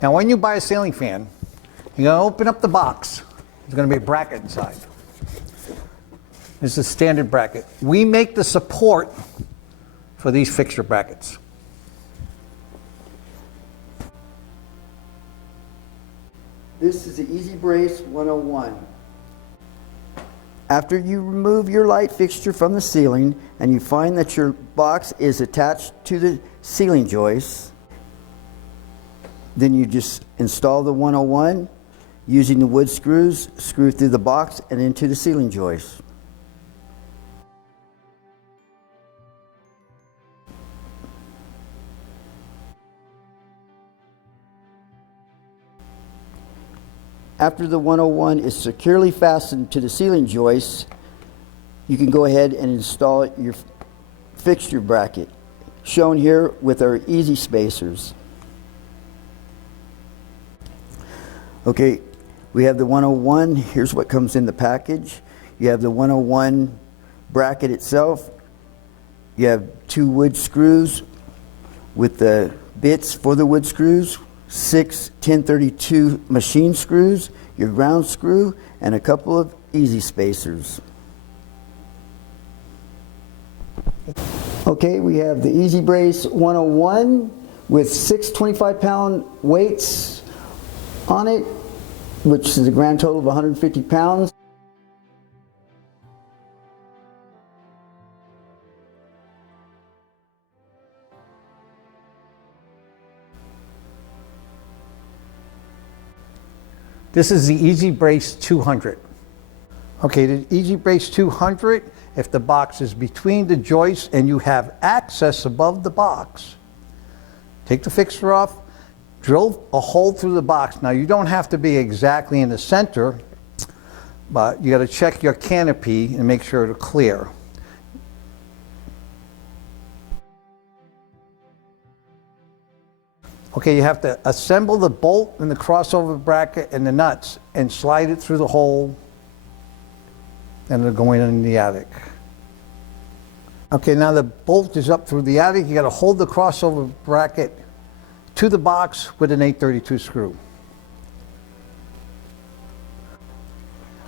Now when you buy a ceiling fan, you're going to open up the box. There's going to be a bracket inside. This is a standard bracket. We make the support for these fixture brackets. This is the Easy Brace 101. After you remove your light fixture from the ceiling and you find that your box is attached to the ceiling joist, then you just install the 101 using the wood screws, screw through the box and into the ceiling joist. After the 101 is securely fastened to the ceiling joist, you can go ahead and install your fixture bracket, shown here with our easy spacers. Okay, we have the 101. Here's what comes in the package. You have the 101 bracket itself. You have 2 wood screws with the bits for the wood screws, 6 1032 machine screws, your ground screw, and a couple of easy spacers. Okay, we have the Easy Brace 101 with 6 25-pound weights on it, which is a grand total of 150 pounds. This is the Easy Brace 200. Okay, the Easy Brace 200, if the box is between the joists and you have access above the box, take the fixture off, drill a hole through the box. Now you don't have to be exactly in the center, but you got to check your canopy and make sure it's clear. Okay, you have to assemble the bolt and the crossover bracket and the nuts and slide it through the hole, and they're going in the attic. Okay, now the bolt is up through the attic. You got to hold the crossover bracket to the box with an 832 screw.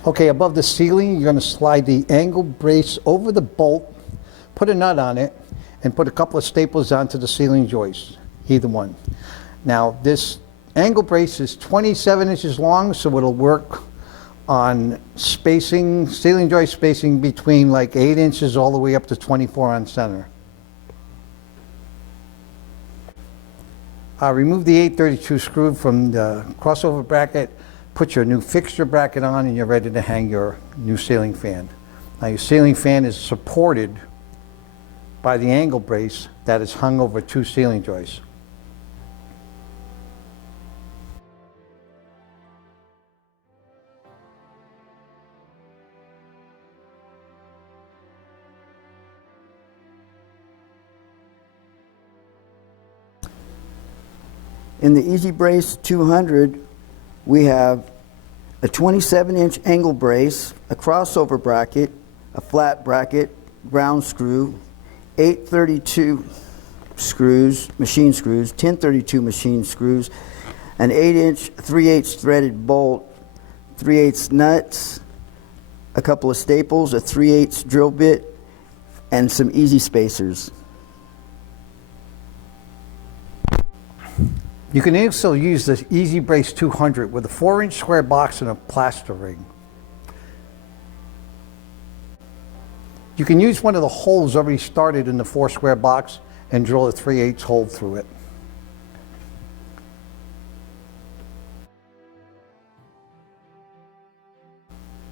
Okay, above the ceiling, you're going to slide the angle brace over the bolt, put a nut on it, and put a couple of staples onto the ceiling joist, either one. Now, this angle brace is 27 inches long, so it'll work on spacing, ceiling joist spacing between like 8 inches all the way up to 24 on center. Remove the 832 screw from the crossover bracket, put your new fixture bracket on, and you're ready to hang your new ceiling fan. Now your ceiling fan is supported by the angle brace that is hung over 2 ceiling joists. In the Easy Brace 200, we have a 27-inch angle brace, a crossover bracket, a flat bracket, ground screw, 832 screws, machine screws, 1032 machine screws, an 8-inch 3/8 threaded bolt, 3/8 nuts, a couple of staples, a 3/8 drill bit, and some easy spacers. You can also use the Easy Brace 200 with a 4-inch square box and a plaster ring. You can use one of the holes already started in the 4 square box and drill a 3/8 hole through it.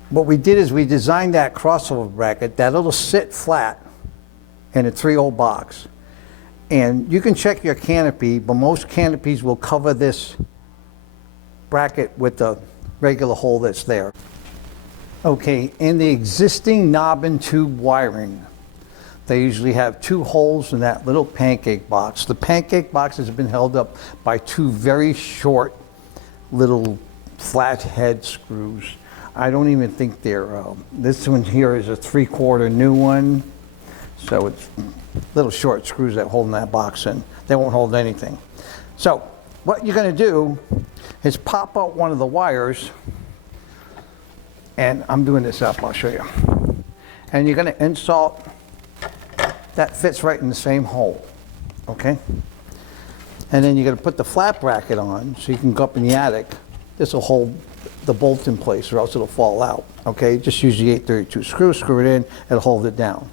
What we did is we designed that crossover bracket that it'll sit flat in a 3/0 box. And you can check your canopy, but most canopies will cover this bracket with the regular hole that's there. Okay, in the existing knob and tube wiring, they usually have 2 holes in that little pancake box. The pancake box has been held up by 2 very short little flat head screws. I don't even think they're, this one here is a 3/4 new one. So it's little short screws that hold that box in. They won't hold anything. So what you're going to do is pop out one of the wires, and I'm doing this up, I'll show you. And you're going to insert, that fits right in the same hole, okay? And then you're going to put the flat bracket on so you can go up in the attic. This will hold the bolt in place or else it'll fall out, okay? Just use the 832 screw, screw it in, it'll hold it down.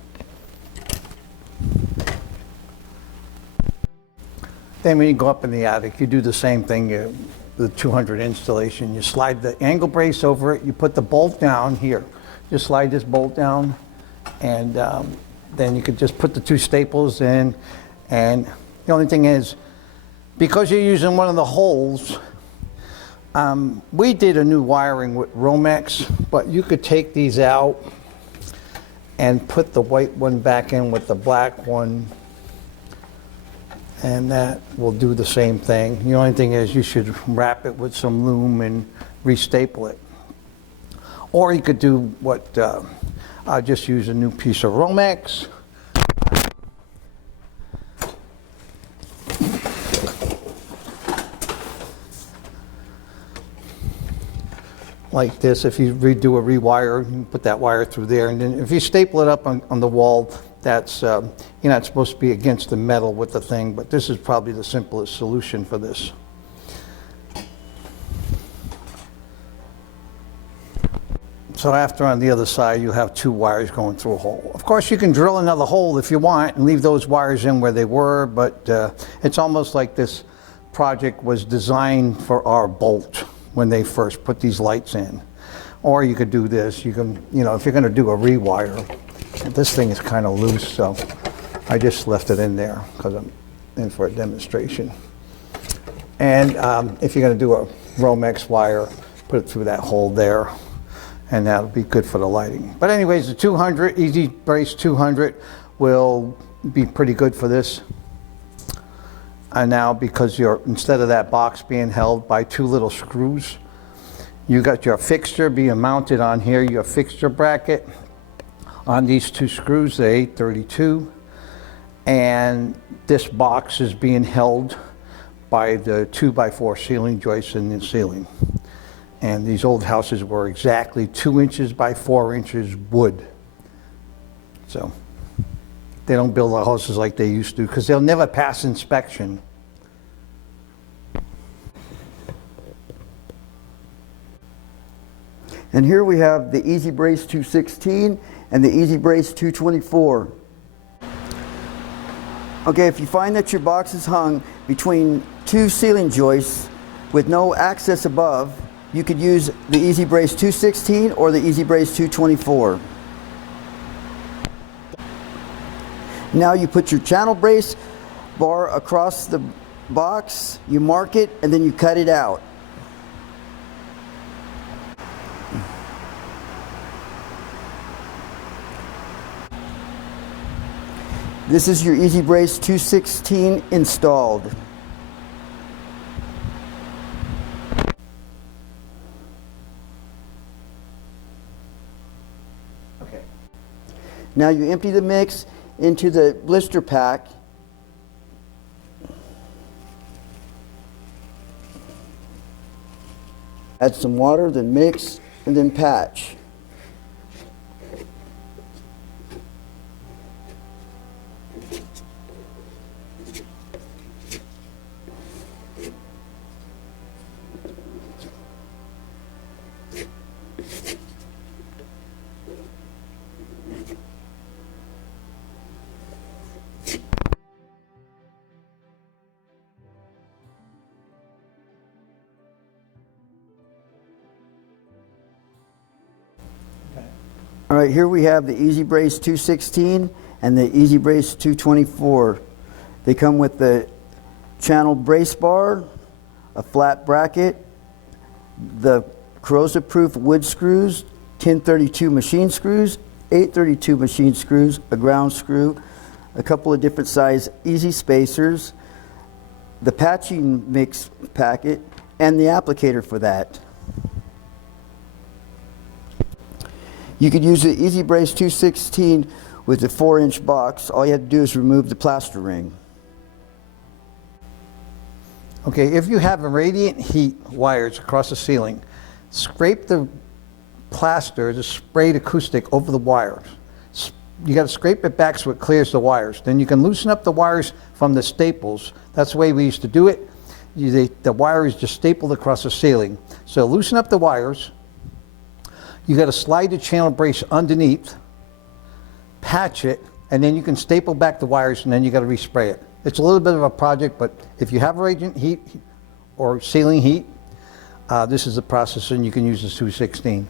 Then when you go up in the attic, you do the same thing, the 200 installation. You slide the angle brace over it, you put the bolt down here. Just slide this bolt down, and then you could just put the 2 staples in. And the only thing is, because you're using one of the holes, we did a new wiring with Romex, but you could take these out and put the white one back in with the black one, and that will do the same thing. The only thing is you should wrap it with some loom and restaple it. Or you could do what, I'll just use a new piece of Romex. Like this. If you redo a rewire, you can put that wire through there, and then if you staple it up on the wall, that's you're not supposed to be against the metal with the thing, but this is probably the simplest solution for this. So after, on the other side, you have 2 wires going through a hole. Of course, you can drill another hole if you want and leave those wires in where they were, but it's almost like this project was designed for our bolt when they first put these lights in. Or you could do this. You can, you know, if you're going to do a rewire, this thing is kind of loose, so I just left it in there because I'm in for a demonstration. And if you're going to do a Romex wire, put it through that hole there, and that'll be good for the lighting. But anyways, the 200, Easy Brace 200 will be pretty good for this. And now, because you're, instead of that box being held by 2 little screws, you got your fixture being mounted on here, your fixture bracket on these 2 screws, the 832, and this box is being held by the 2x4 ceiling joists in the ceiling. And these old houses were exactly 2 inches by 4 inches wood. So they don't build the houses like they used to because they'll never pass inspection. And here we have the Easy Brace 216 and the Easy Brace 224. Okay, if you find that your box is hung between 2 ceiling joists with no access above, you could use the Easy Brace 216 or the Easy Brace 224. Now you put your channel brace bar across the box, you mark it, and then you cut it out. This is your Easy Brace 216 installed. Okay. Now you empty the mix into the blister pack. Add some water, then mix, and then patch. All right, here we have the Easy Brace 216 and the Easy Brace 224. They come with the channel brace bar, a flat bracket, the corrosive-proof wood screws, 1032 machine screws, 832 machine screws, a ground screw, a couple of different size easy spacers, the patching mix packet, and the applicator for that. You could use the Easy Brace 216 with a 4-inch box. All you have to do is remove the plaster ring. Okay, if you have radiant heat wires across the ceiling, scrape the plaster, the sprayed acoustic, over the wires. You got to scrape it back so it clears the wires. Then you can loosen up the wires from the staples. That's the way we used to do it. The wire is just stapled across the ceiling. So loosen up the wires. You got to slide the channel brace underneath, patch it, and then you can staple back the wires, and then you got to respray it. It's a little bit of a project, but if you have radiant heat or ceiling heat, this is the process, and you can use the 216.